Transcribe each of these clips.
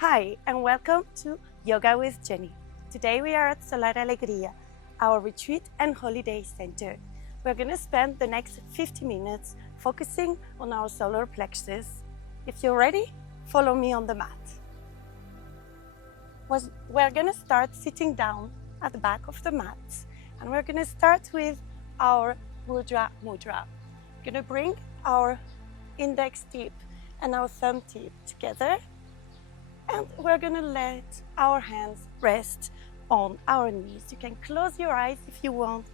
Hi, and welcome to Yoga with Jenny. Today we are at Solar Alegria, our retreat and holiday center. We're going to spend the next 50 minutes focusing on our solar plexus. If you're ready, follow me on the mat. We're going to start sitting down at the back of the mat, and we're going to start with our mudra. We're going to bring our index tip and our thumb tip together, and we're going to let our hands rest on our knees. You can close your eyes if you want.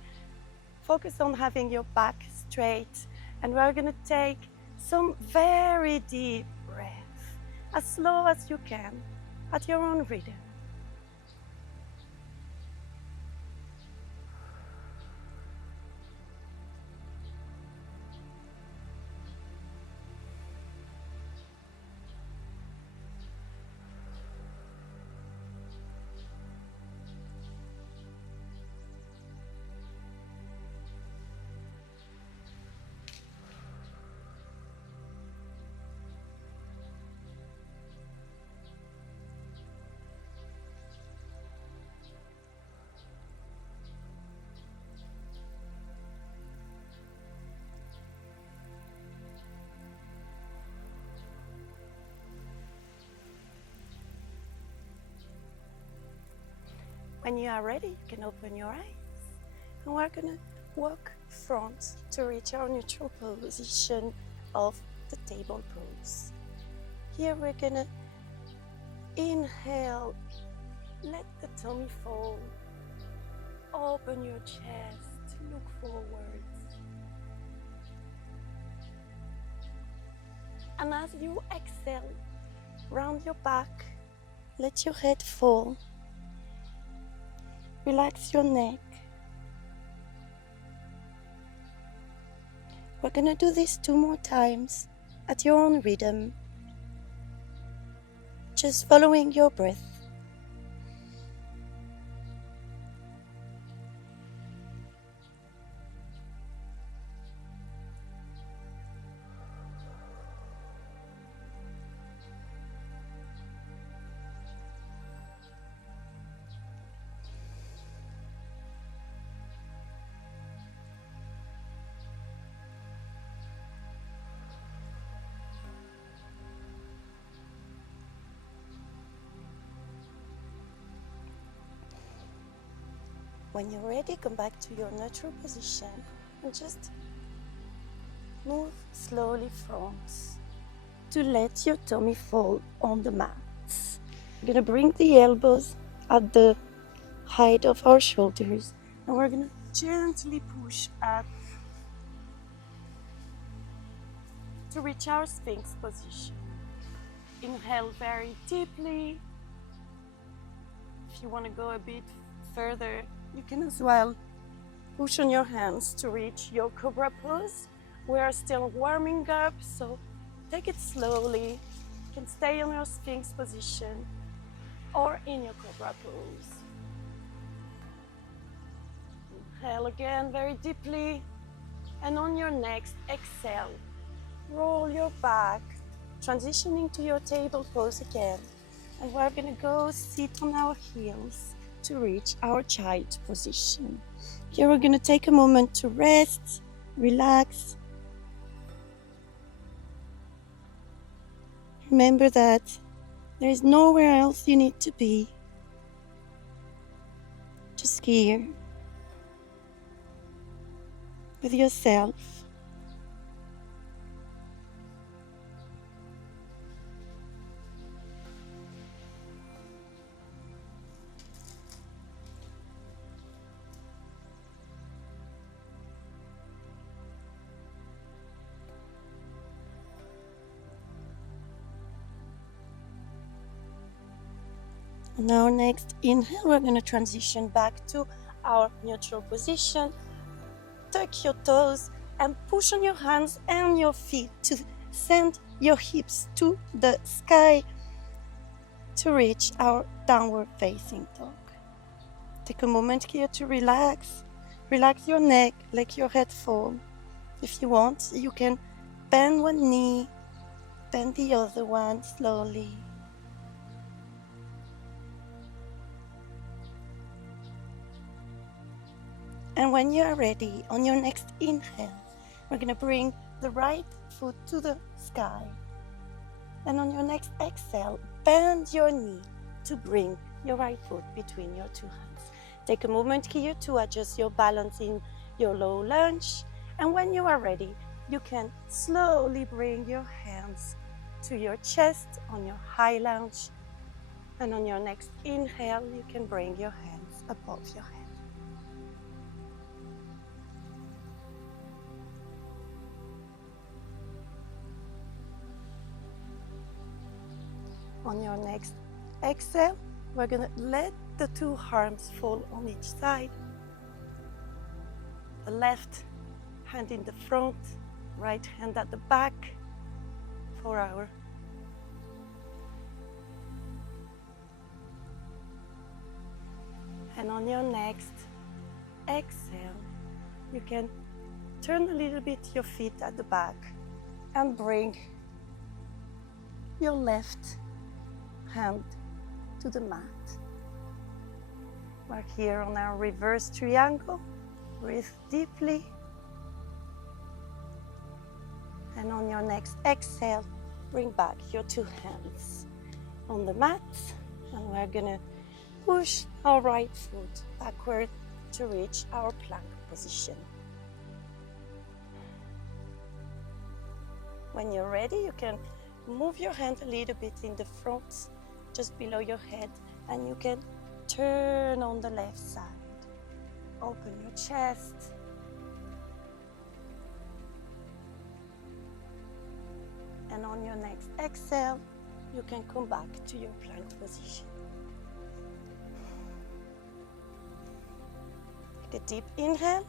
Focus on having your back straight, and we're going to take some very deep breaths, as slow as you can, at your own rhythm. When you are ready, you can open your eyes, and we're going to walk front to reach our neutral position of the table pose. Here we're going to inhale, let the tummy fall, open your chest, look forwards. And as you exhale, round your back, let your head fall. Relax your neck. We're going to do this 2 more times at your own rhythm, just following your breath. When you're ready, come back to your neutral position and just move slowly front to let your tummy fall on the mat. We're going to bring the elbows at the height of our shoulders, and we're going to gently push up to reach our Sphinx position. Inhale very deeply. If you want to go a bit further, you can as well push on your hands to reach your Cobra pose. We are still warming up, so take it slowly. You can stay on your Sphinx position or in your Cobra pose. Inhale again very deeply, and on your next exhale, roll your back, transitioning to your table pose again. And we're going to go sit on our heels to reach our child position. Here we're going to take a moment to rest, relax. Remember that there is nowhere else you need to be, just here with yourself. On our next inhale, we're going to transition back to our neutral position. Tuck your toes and push on your hands and your feet to send your hips to the sky to reach our downward facing dog. Take a moment here to relax. Relax your neck, let your head fall. If you want, you can bend one knee, bend the other one slowly. And when you are ready, on your next inhale, we're going to bring the right foot to the sky. And on your next exhale, bend your knee to bring your right foot between your two hands. Take a moment here to adjust your balance in your low lunge. And when you are ready, you can slowly bring your hands to your chest on your high lunge. And on your next inhale, you can bring your hands above your head. On your next exhale, we're going to let the two arms fall on each side. The left hand in the front, right hand at the back for our and on your next exhale, you can turn a little bit your feet at the back and bring your left hand to the mat. We're here on our reverse triangle. Breathe deeply. And on your next exhale, bring back your two hands on the mat. And we're gonna push our right foot backward to reach our plank position. When you're ready, you can move your hand a little bit in the front, just below your head, and you can turn on the left side. Open your chest. And on your next exhale, you can come back to your plank position. Take a deep inhale,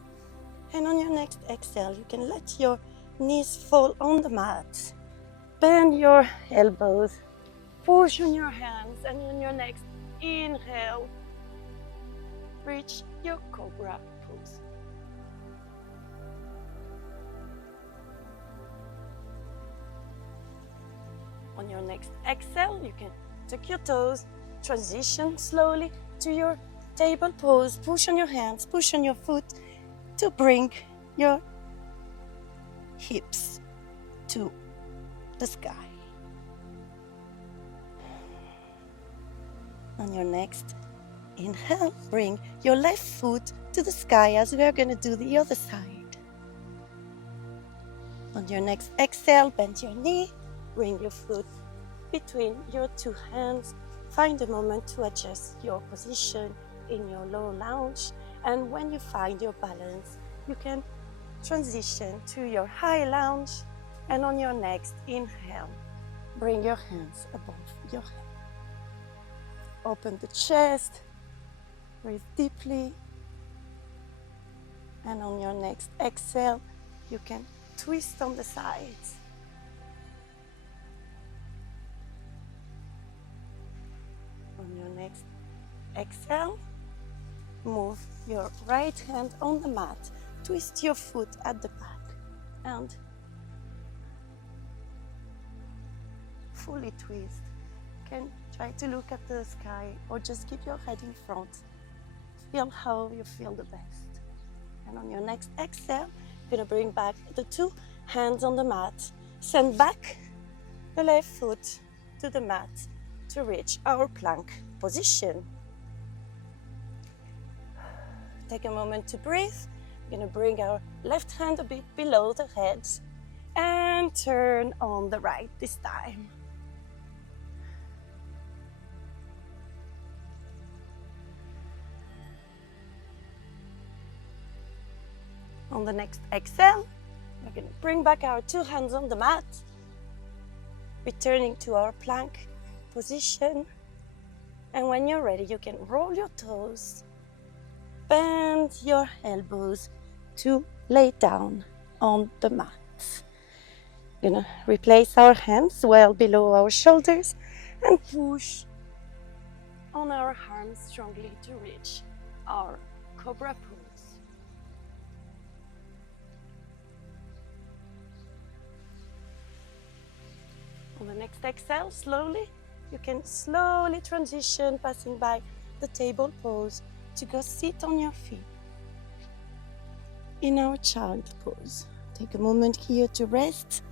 and on your next exhale, you can let your knees fall on the mat. Bend your elbows, push on your hands, and on your next inhale, reach your cobra pose. On your next exhale, you can tuck your toes, transition slowly to your table pose. Push on your hands, push on your foot to bring your hips to the sky. On your next inhale, bring your left foot to the sky as we are going to do the other side. On your next exhale, bend your knee, bring your foot between your two hands. Find a moment to adjust your position in your low lunge. And when you find your balance, you can transition to your high lunge. And on your next inhale, bring your hands above your head. Open the chest, breathe deeply. And on your next exhale, you can twist on the sides. On your next exhale, move your right hand on the mat, twist your foot at the back, and fully twist. You can try to look at the sky or just keep your head in front. Feel how you feel the best. And on your next exhale, you're going to bring back the two hands on the mat. Send back the left foot to the mat to reach our plank position. Take a moment to breathe. We're going to bring our left hand a bit below the head and turn on the right this time. On the next exhale, we're going to bring back our two hands on the mat, returning to our plank position. And when you're ready, you can roll your toes, bend your elbows to lay down on the mat. We're going to replace our hands well below our shoulders and push on our arms strongly to reach our cobra pose. On the next exhale, slowly, you can slowly transition, passing by the table pose to go sit on your feet. in our child pose. Take a moment here to rest.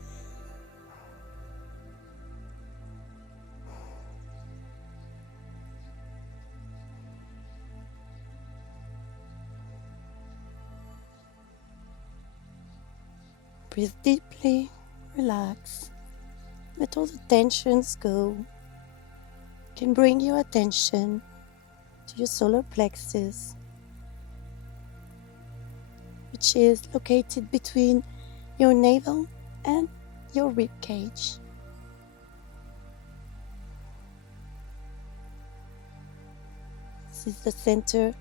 Breathe deeply, relax, let all the tensions go. You can bring your attention to your solar plexus, which is located between your navel and your rib cage. This is the center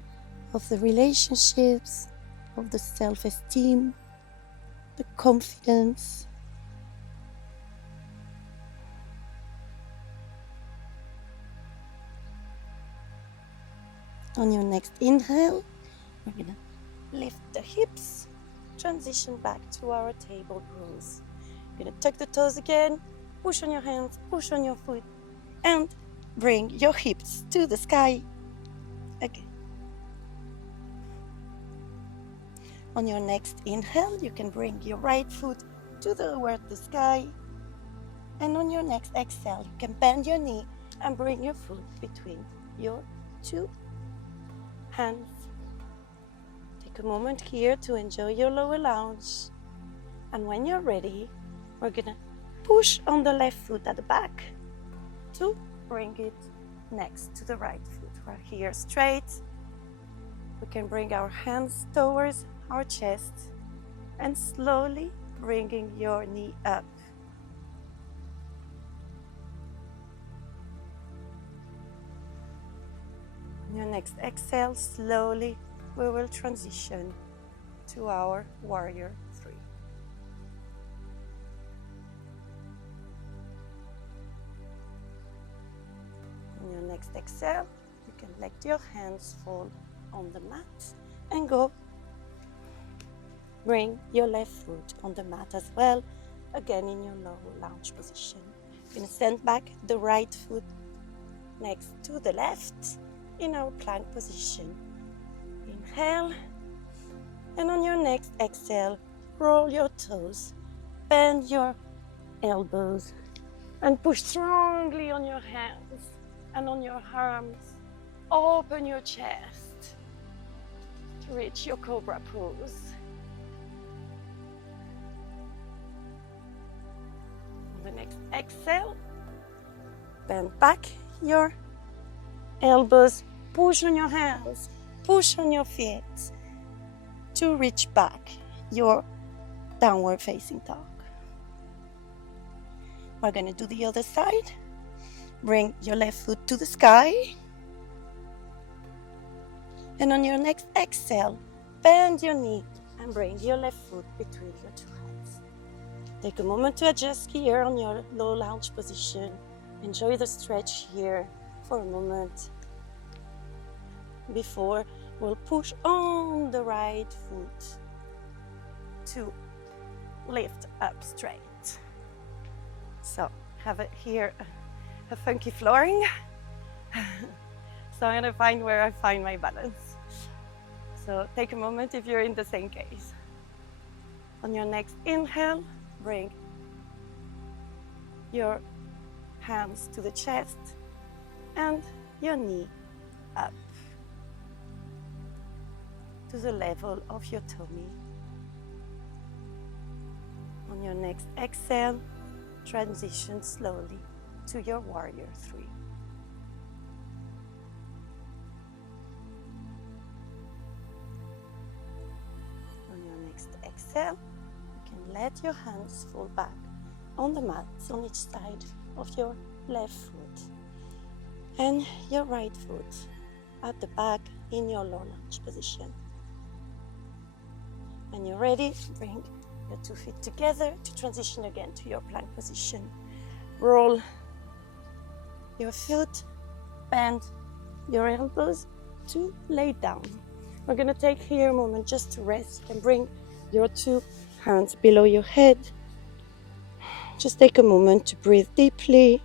of the relationships, of the self-esteem, the confidence. On your next inhale, we're gonna lift the hips, transition back to our table pose. You're gonna tuck the toes again, push on your hands, push on your foot, and bring your hips to the sky again. On your next inhale, you can bring your right foot toward the sky. And on your next exhale, you can bend your knee and bring your foot between your two hands. Take a moment here to enjoy your lower lounge. And when you're ready, we're gonna push on the left foot at the back to bring it next to the right foot. We're here straight. We can bring our hands towards our chest and slowly bringing your knee up. On your next exhale, slowly we will transition to our warrior 3. On your next exhale, you can let your hands fall on the mat and go. Bring your left foot on the mat as well, again in your low lounge position. You're going to send back the right foot next to the left in our plank position. Inhale, and on your next exhale, roll your toes, bend your elbows, and push strongly on your hands and on your arms. Open your chest to reach your cobra pose. On the next exhale, bend back your elbows, push on your hands, push on your feet to reach back your downward facing dog. We're going to do the other side. Bring your left foot to the sky. And on your next exhale, bend your knee and bring your left foot between your two hands. Take a moment to adjust here on your low lounge position. Enjoy the stretch here for a moment before we'll push on the right foot to lift up straight. So have it here, a funky flooring. So I'm gonna find where I find my balance. So take a moment if you're in the same case. On your next inhale, bring your hands to the chest and your knee up to the level of your tummy. On your next exhale, transition slowly to your warrior 3. On your next exhale, you can let your hands fall back on the mat on each side of your left foot and your right foot at the back in your low lunge position. When you're ready, bring your 2 feet together to transition again to your plank position. Roll your foot, bend your elbows to lay down. We're going to take here a moment just to rest and bring your 2 hands below your head. Just take a moment to breathe deeply.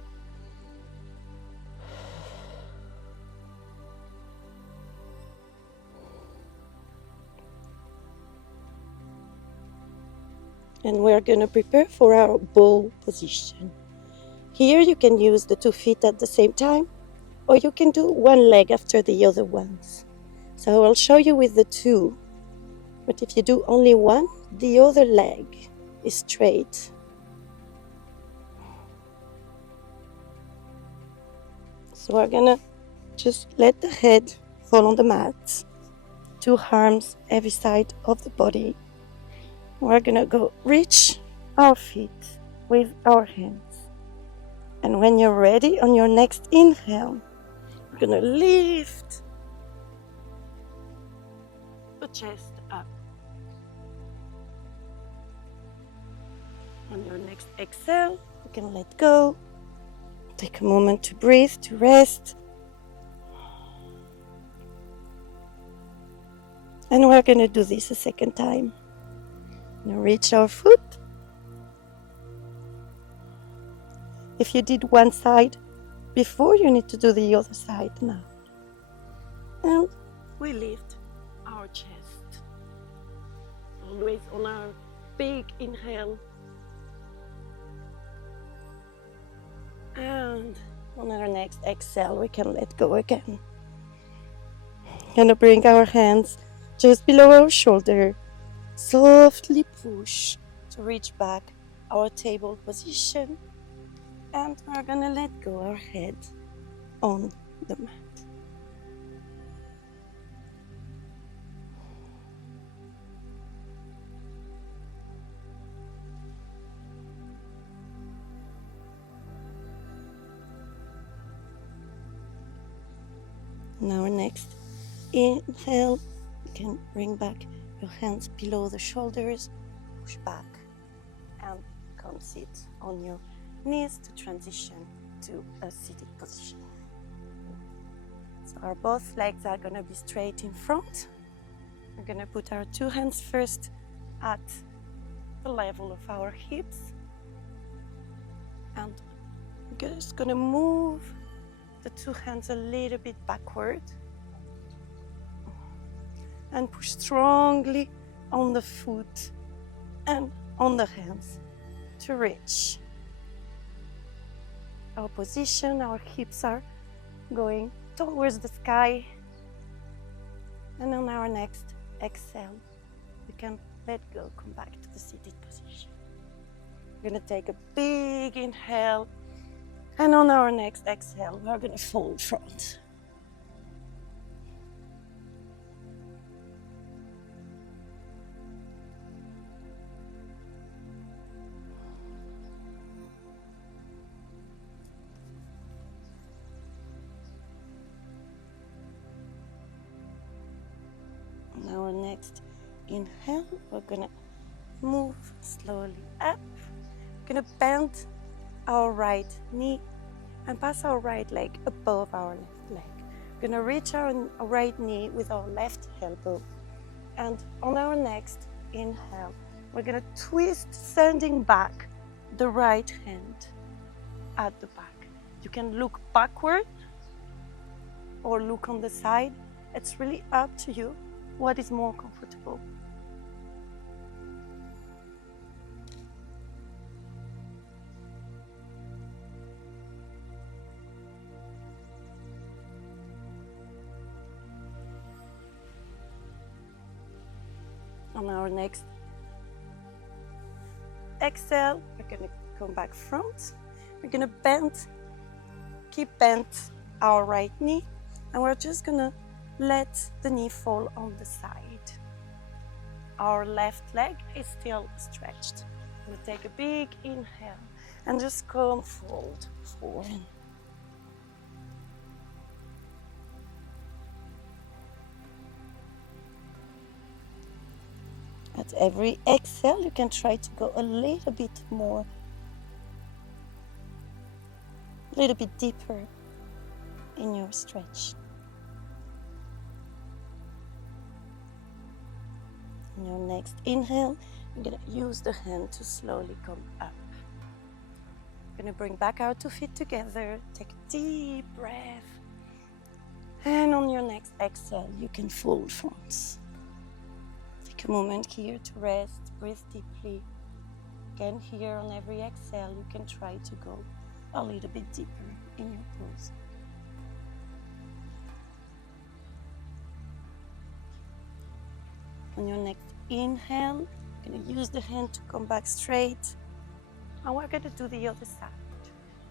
And we're going to prepare for our bow position. Here you can use the 2 feet at the same time, or you can do one leg after the other ones. So I'll show you with the 2, but if you do only one, the other leg is straight. So we're gonna just let the head fall on the mat, 2 arms every side of the body. We're gonna go reach our feet with our hands. And when you're ready, on your next inhale, we're gonna lift the chest up. On your next exhale, you can let go. Take a moment to breathe, to rest. And we're going to do this a second time. Now reach our foot. If you did one side before, you need to do the other side now. And we lift our chest. Always on our big inhale. And on our next exhale, we can let go again. Gonna bring our hands just below our shoulder. Softly push to reach back our table position. And we're gonna let go our head on the mat. Now next inhale, you can bring back your hands below the shoulders, push back and come sit on your knees to transition to a seated position. So our both legs are going to be straight in front. We're going to put our 2 hands first at the level of our hips, and we're just going to move the 2 hands a little bit backward and push strongly on the foot and on the hands to reach our position. Our hips are going towards the sky, and on our next exhale we can let go, come back to the seated position. We're going to take a big inhale, and on our next exhale, we're going to fold front. On our next inhale, we're going to move slowly up. We're going to bend our right knee and pass our right leg above our left leg. We're going to reach our right knee with our left elbow. And on our next inhale, we're going to twist, sending back the right hand at the back. You can look backward or look on the side. It's really up to you what is more comfortable. On our next exhale, we're going to come back front. We're going to bend, keep bent our right knee, and we're just going to let the knee fall on the side. Our left leg is still stretched. We'll take a big inhale and just come fold forward. At every exhale, you can try to go a little bit more, a little bit deeper in your stretch. On your next inhale, you're going to use the hand to slowly come up. You're going to bring back our 2 feet together, take a deep breath, and on your next exhale, you can fold front. Take a moment here to rest, breathe deeply, Again, here on every exhale, you can try to go a little bit deeper in your pose. On your next inhale, you're going to use the hand to come back straight. And we're going to do the other side.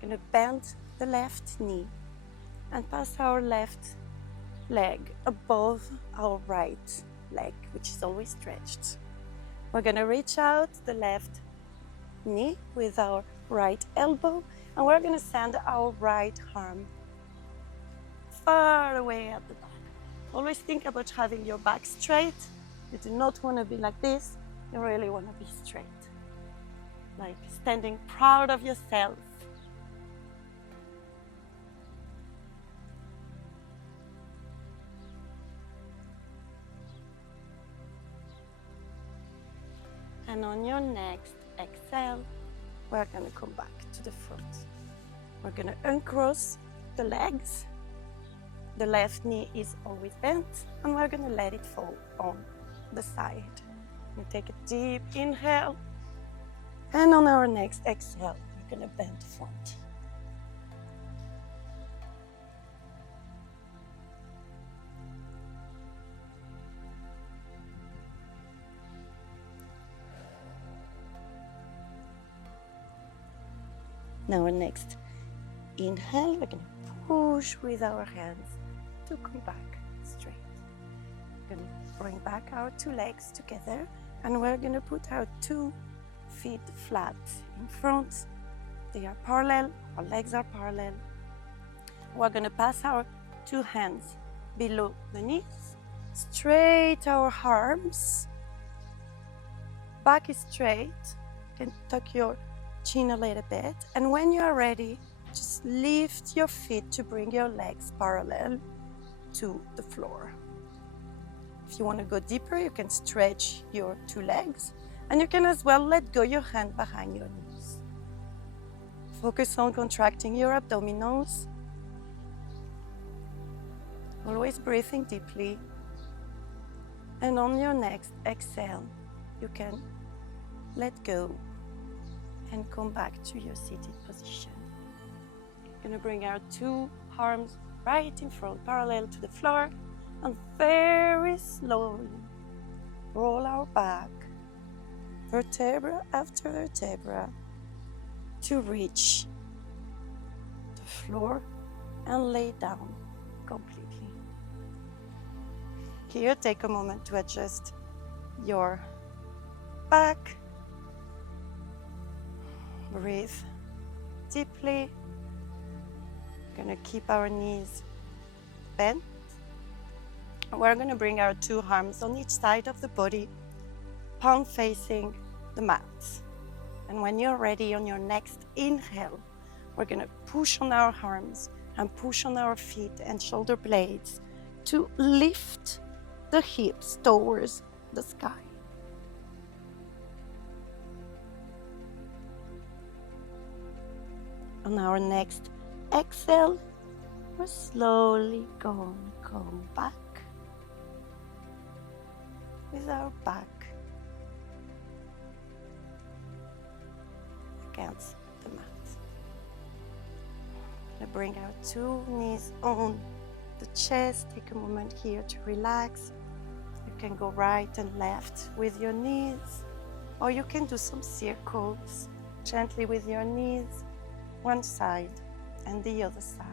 We're going to bend the left knee and pass our left leg above our right leg, which is always stretched. We're going to reach out the left knee with our right elbow, and we're going to send our right arm far away at the back. Always think about having your back straight. You do not want to be like this. You really want to be straight, like standing proud of yourself. And on your next exhale, we're going to come back to the front. We're going to uncross the legs. The left knee is always bent, and we're going to let it fall on the side. We take a deep inhale, and on our next exhale, we're going to bend the front. Now our next inhale, we're going to push with our hands to come back straight. We're going to bring back our two legs together, and we're going to put our 2 feet flat in front. They are parallel, our legs are parallel. We're going to pass our 2 hands below the knees, straight our arms, back is straight. You can tuck your chin a little bit, and when you are ready, just lift your feet to bring your legs parallel to the floor. If you want to go deeper, you can stretch your 2 legs, and you can as well let go your hand behind your knees. Focus on contracting your abdominals. Always breathing deeply. And on your next exhale, you can let go and come back to your seated position. We're going to bring our 2 arms right in front, parallel to the floor, and very slowly roll our back, vertebra after vertebra, to reach the floor and lay down completely. Here, take a moment to adjust your back. Breathe deeply. We're going to keep our knees bent. We're going to bring our 2 arms on each side of the body, palm facing the mat. And when you're ready, on your next inhale, we're going to push on our arms and push on our feet and shoulder blades to lift the hips towards the sky. On our next exhale, we're slowly going to come back with our back against the mat. We're going to bring our 2 knees on the chest. Take a moment here to relax. You can go right and left with your knees, or you can do some circles gently with your knees, one side and the other side.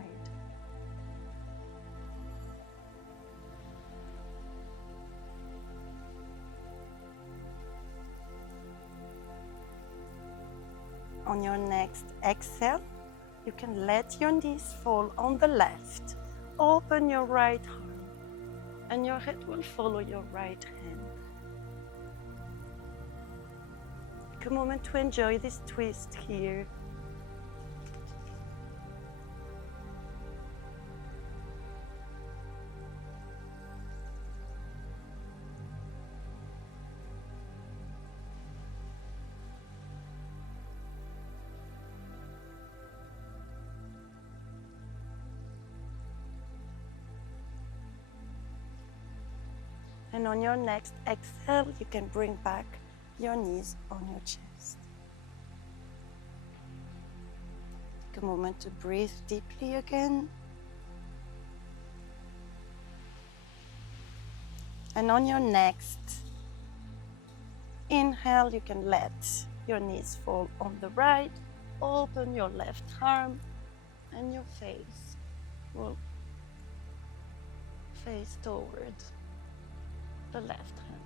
On your next exhale, you can let your knees fall on the left. Open your right arm, and your head will follow your right hand. Take a moment to enjoy this twist here. And on your next exhale, you can bring back your knees on your chest. Take a moment to breathe deeply again. And on your next inhale, you can let your knees fall on the right. Open your left arm and your face will face toward the left hand.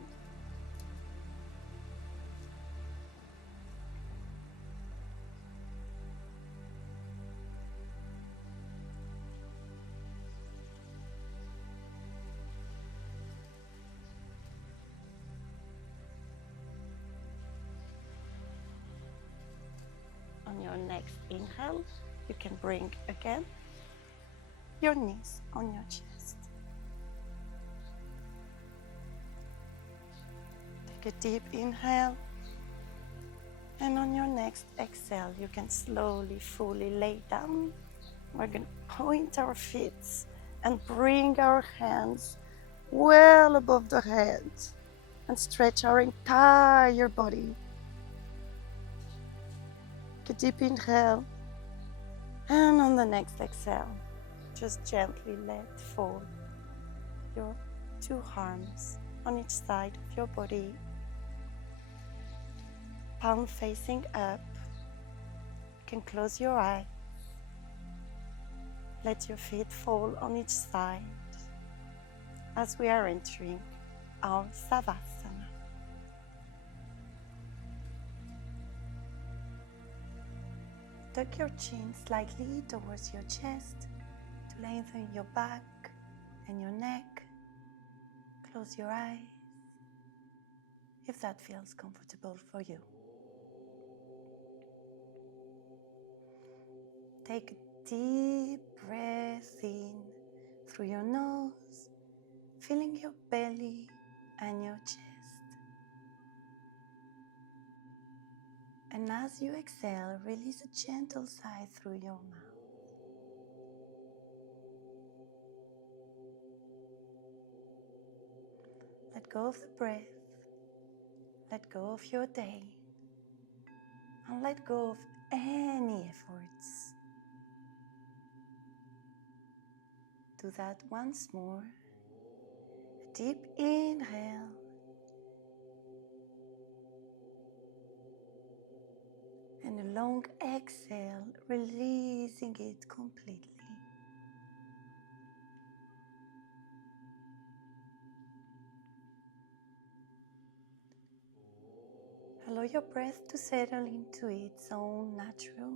On your next inhale, you can bring again your knees on your chest. Take a deep inhale, and on your next exhale, you can slowly, fully lay down. We're going to point our feet and bring our hands well above the head and stretch our entire body. Take a deep inhale, and on the next exhale, just gently let fall your two arms on each side of your body, palm facing up. You can close your eyes. Let your feet fall on each side as we are entering our Savasana. Tuck your chin slightly towards your chest to lengthen your back and your neck. Close your eyes if that feels comfortable for you. Take a deep breath in through your nose, filling your belly and your chest. And as you exhale, release a gentle sigh through your mouth. Let go of the breath, let go of your day, and let go of any efforts. Do that once more. A deep inhale. And a long exhale, releasing it completely. Allow your breath to settle into its own natural,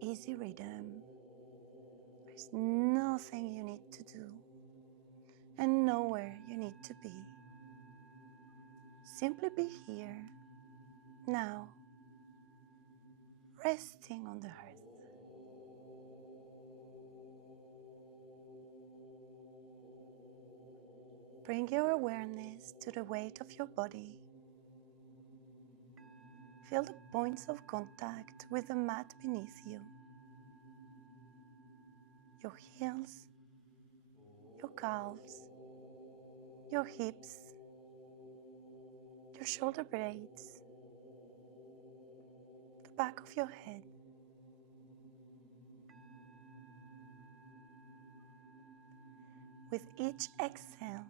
easy rhythm. There's nothing you need to do and nowhere you need to be. Simply be here, now, resting on the earth. Bring your awareness to the weight of your body. Feel the points of contact with the mat beneath you. Your heels, your calves, your hips, your shoulder blades, the back of your head. With each exhale,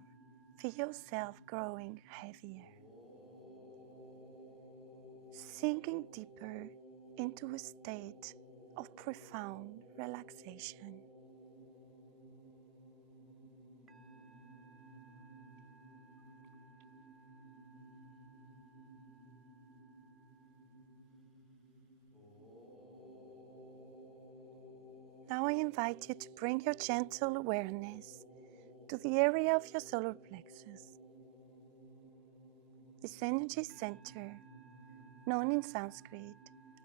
feel yourself growing heavier, sinking deeper into a state of profound relaxation. Now I invite you to bring your gentle awareness to the area of your solar plexus. This energy center, known in Sanskrit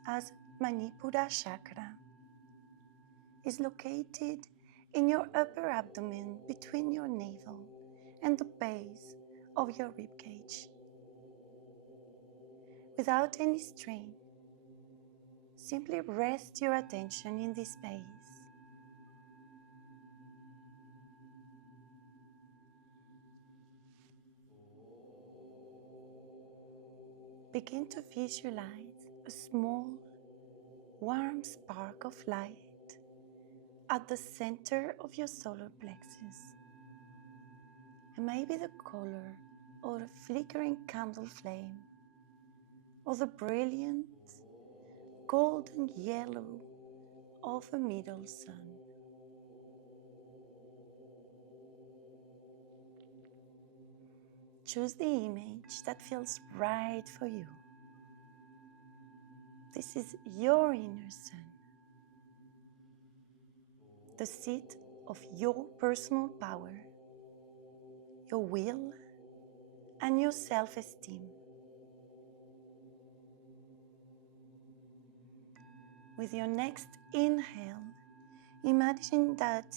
as Manipura chakra, is located in your upper abdomen between your navel and the base of your ribcage. Without any strain, simply rest your attention in this space. Begin to visualize a small, warm spark of light at the center of your solar plexus. And maybe the color of a flickering candle flame, or the brilliant golden yellow of a middle sun. Choose the image that feels right for you. This is your inner sun, the seat of your personal power, your will, and your self-esteem. With your next inhale, imagine that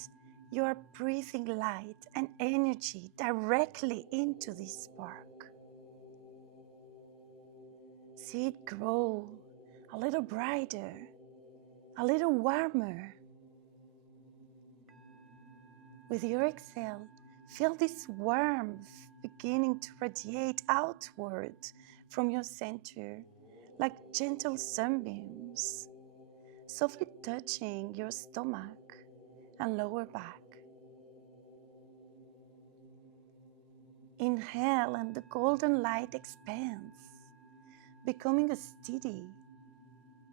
you are breathing light and energy directly into this spark. See it grow a little brighter, a little warmer. With your exhale, feel this warmth beginning to radiate outward from your center like gentle sunbeams, softly touching your stomach and lower back. Inhale and the golden light expands, becoming a steady,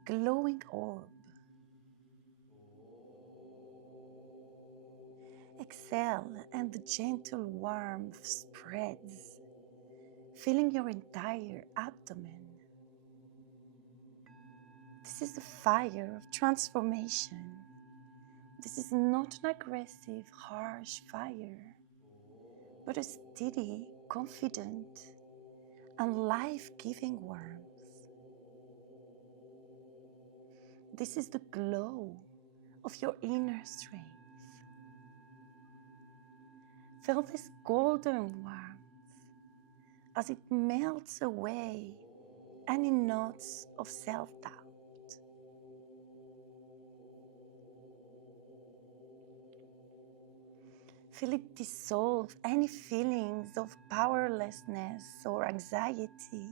glowing orb. Exhale and the gentle warmth spreads, filling your entire abdomen. This is the fire of transformation. This is not an aggressive, harsh fire, but a steady, confident, and life-giving warmth. This is the glow of your inner strength. Feel this golden warmth as it melts away any knots of self-doubt. Feel it dissolve any feelings of powerlessness or anxiety,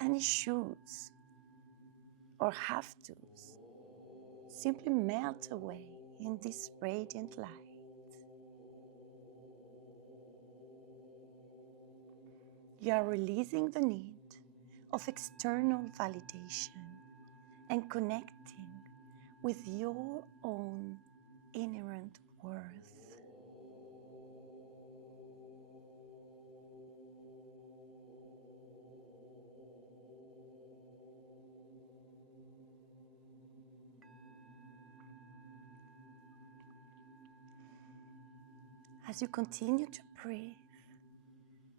any shoulds or have-tos. Simply melt away in this radiant light. You are releasing the need of external validation and connecting with your own inherent worth. As you continue to breathe,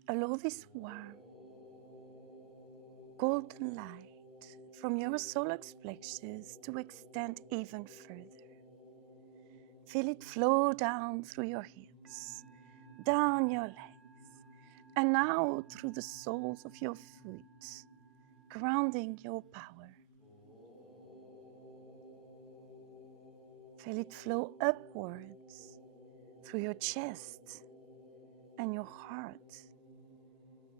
allow this warm, golden light from your solar plexus to extend even further. Feel it flow down through your hips, down your legs, and out through the soles of your feet, grounding your power. Feel it flow upwards through your chest and your heart,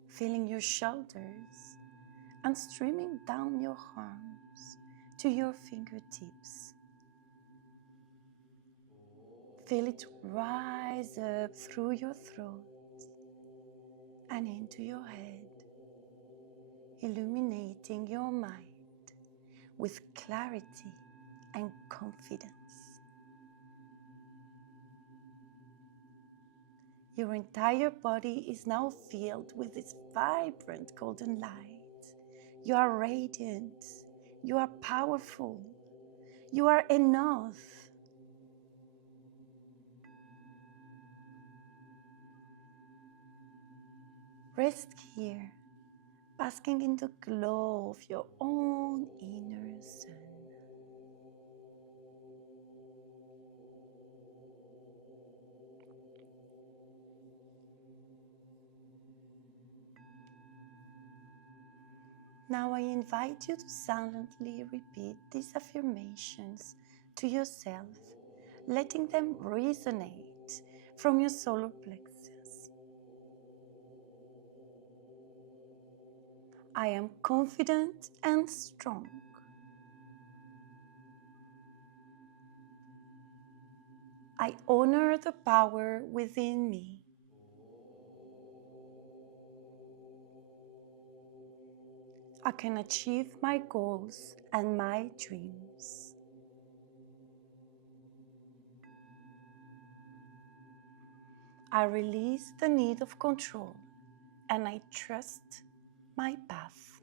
filling your shoulders and streaming down your arms to your fingertips. Feel it rise up through your throat and into your head, illuminating your mind with clarity and confidence. Your entire body is now filled with this vibrant golden light. You are radiant. You are powerful. You are enough. Rest here, basking in the glow of your own inner sun. Now I invite you to silently repeat these affirmations to yourself, letting them resonate from your solar plexus. I am confident and strong. I honor the power within me. I can achieve my goals and my dreams. I release the need of control and I trust my path.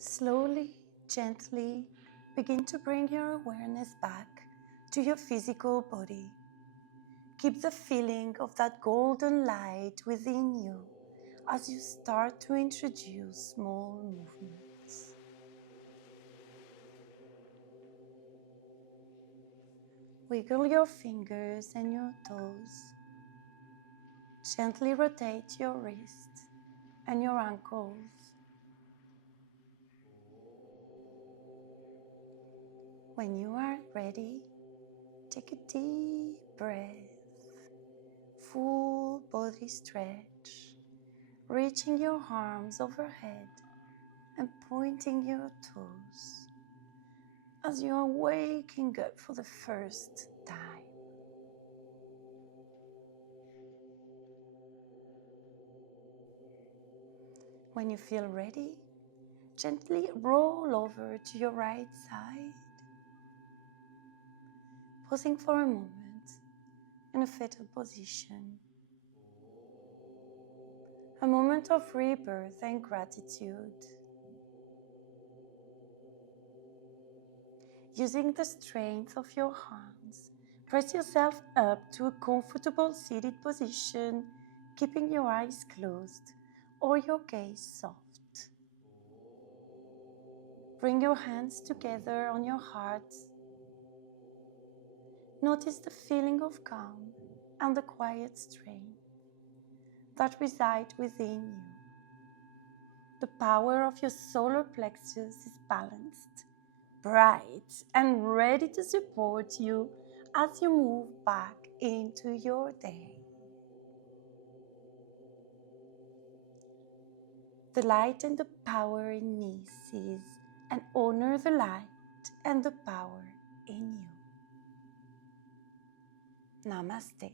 Slowly, gently, begin to bring your awareness back to your physical body. Keep the feeling of that golden light within you as you start to introduce small movements. Wiggle your fingers and your toes. Gently rotate your wrists and your ankles. When you are ready, take a deep breath, full body stretch, reaching your arms overhead and pointing your toes as you are waking up for the first time. When you feel ready, gently roll over to your right side, pausing for a moment in a fetal position. A moment of rebirth and gratitude. Using the strength of your hands, press yourself up to a comfortable seated position, keeping your eyes closed or your gaze soft. Bring your hands together on your heart. Notice the feeling of calm and the quiet strength that reside within you. The power of your solar plexus is balanced, bright, and ready to support you as you move back into your day. The light and the power in me sees and honor the light and the power in you. Namaste.